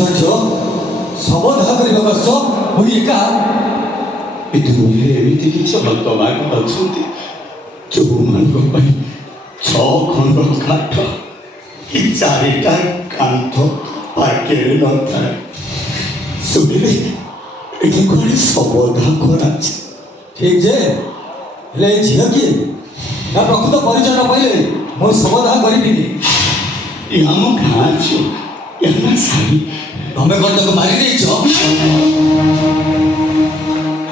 ଆଶ୍ଚର୍ଯ୍ୟ ସବଦାହ କରିବାକୁ ଆସ ପୁଣି ଏକା ଏ ଦୁନିଆରେ ଏମିତି କିଛି ହତଭାଗ ଅଛନ୍ତି ଯେଉଁମାନଙ୍କ ପାଇଁ 6 ଖଣ୍ଡ କାଠ କି 4ଟା କାନ୍ଥ ପାଖରେ ନଥାଏ ଶୁଣିଲେ ଏଠି କୁଆଡ଼େ ସବଦାହ କରାଯାଏ ଠିକ୍ ଯେ ହେଲେ ଏ ଝିଅ କିଏ ନା ପ୍ରକୃତ ପରିଚୟ ନ ପାଇଲେ ମୁଁ ସବଦାହ କରିବିନି ଏ ଆମ ଗାଁ ଝିଅ ଏ ନା ଶାଢ଼ୀ ତମେ କ'ଣ ତାକୁ ମାରି ଦେଇଛ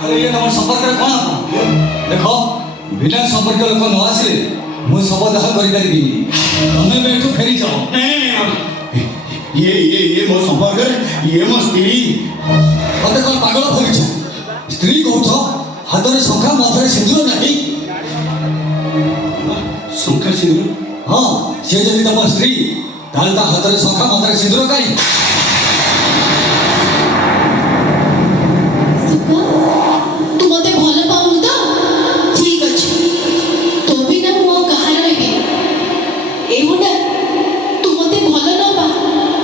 ଇଏ ତମ ସମ୍ପର୍କରେ କ'ଣ ଦେଖ ବିନା ସମ୍ପର୍କ ଲୋକ ନ ଆସିଲେ ମୁଁ ସବଦାହ କରିପାରିବିନି ତମେ ବି ଏଠୁ ଫେରିଯାଅ ଇଏ ମୋ ସମ୍ପର୍କରେ ଇଏ ମୋ ସ୍ତ୍ରୀ ମତେ କ'ଣ ପାଗଳ ଭାବିଛ ସ୍ତ୍ରୀ କହୁଛ ହାତରେ ଶଙ୍ଖା ମଥରେ ସିନ୍ଦୁର ନାହିଁ ଶଙ୍ଖା ସିନ୍ଦୁର ହଁ ସିଏ ଯଦି ତମ ସ୍ତ୍ରୀ ତାହେଲେ ତା ହାତରେ ଶଙ୍ଖା ମଥରେ ସିନ୍ଦୁର କାହିଁ ତୁ ମତେ ଭଲ ପାଉନୁ ତ ଠିକ ଅଛି ତୋ ବିନା ମୁଁ ଆଉ କାହା ରହିବି ଏଇଗୁଡ଼ା ତୁ ମତେ ଭଲ ନ ପା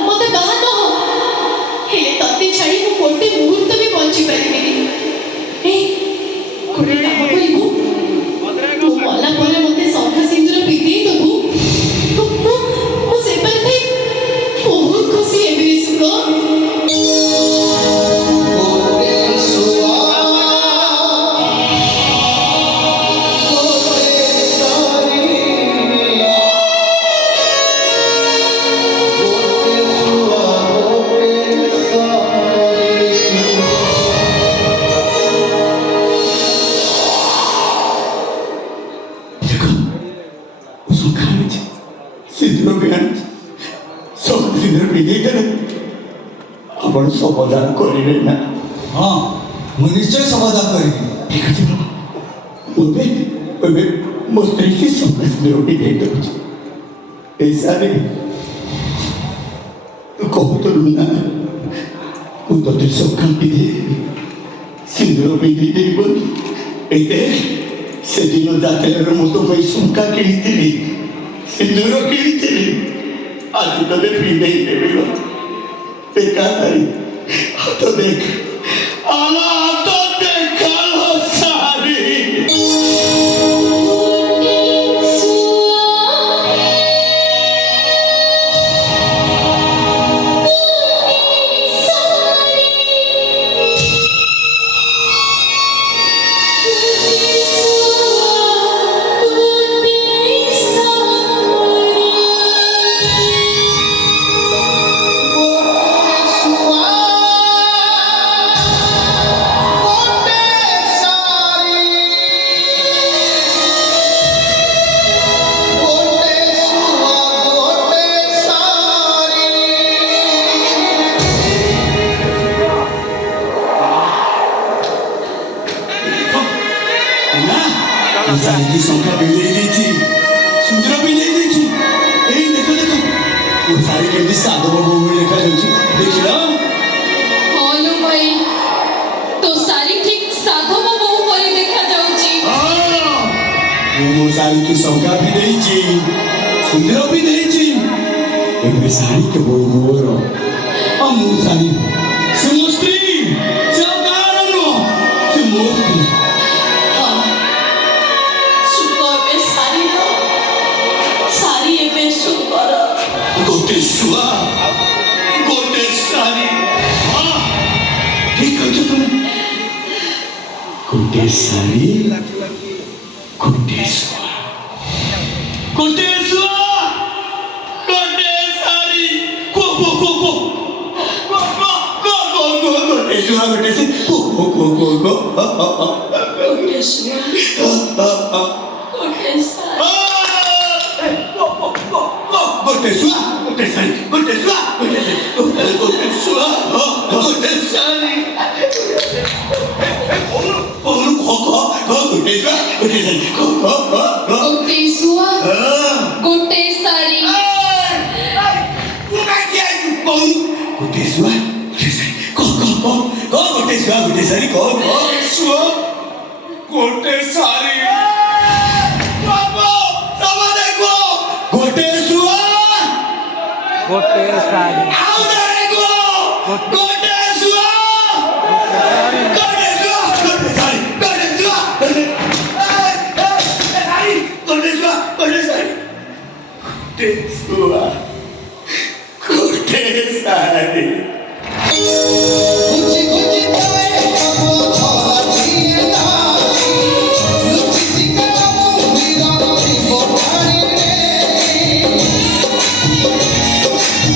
ମତେ ବାହା ନ ହ ହେଲେ ତତେ ଛାଡ଼ି ମୁଁ ଗୋଟେ ମୁହୂର୍ତ୍ତ ବି ବଞ୍ଚି ପାରିବିନି ଗୋଟେ କାମ କରିବୁ ତୁ ମଲା ପରେ ମତେ ଶଙ୍ଖା ସିନ୍ଦୁର ପିନ୍ଧେଇ ଦେବୁ ମୁଁ ସେପାରେ ବହୁତ ଖୁସି ହେବି ସୁଖ ଆପଣ ସମାଧାନ କରିବେ ନା ହଁ ମୁଁ ନିଶ୍ଚୟ ସମାଧାନ କରିବି ଠିକ ଅଛି ବାବା ଏବେ ମୋ ସ୍ତ୍ରୀକି ସମସ୍ତେ ପିନ୍ଧେଇ ଦେଉଛି ଏଇ ସାରେ ତୁ କହୁଥିଲୁ ନା ମୁଁ ତୋତେ ଶଙ୍ଖା ପିନ୍ଧେଇଦେବି ସିନ୍ଦୁର ପିନ୍ଧେଇ ଦେବି ବୋଲି ଏଇତେ ସେଦିନ ଯାତ୍ରାରେ ମୁଁ ତୋ ପାଇଁ ଶଙ୍ଖା କିଣିଥିଲି ସିନ୍ଦୁର କିଣିଥିଲି ଆଜି ତୋତେ ପିନ୍ଧେଇ ଦେବି देखा नहीं तो देख आला तो देखा लो सारी सारी की संख्या बिगड़ी गई थी सुंदर भी नहीं दी थी यही देखो देखो वो सारी केमती साधो बाबू में लिखा जाଉଛି ଦେଖିଲ ହଁ ଲୋ ଭାଇ ତୋ ଶାଢ଼ୀ ଠିକ ସାଧବ ବୋହୂ ପରି ଦେଖାଯାଉଛି ମୁଁ ମୋ ଶାଢ଼ୀକି ସଂଖ୍ୟା ବି ଦେଇଛି ସୁନ୍ଦର ବି ଦେଇଛି ଏବେ ଶାଢ଼ୀ କେବଳ ମୋର ଆଉ ମୋ ଶାଢ଼ୀ ସେ ମୋ ସ୍ତ୍ରୀ ସେ ଆଉ କାହାର ନୁହଁ ସେ ମୋ ସ୍ତ୍ରୀ गोटे शुआ गोटे सारी ठीक है तुमने गोटे सारी गोटे शुआ गोटे शुआ गोटे सारी को गोटे शुआ गोटे से को गोटे शुआ गोटे सारी गोटे शुआ गोटे सारी गोटे शुआ गोटे शुआ गोटे सारी गोटे शुआ गोटे सारी गोटे शुआ गोटे सारी गोटे शुआ गोटे सारी गोटे शुआ गोटे सारी शुआ गोटे सारी गोटे सारी आओ देखो कोटेश्वर कोटे सारे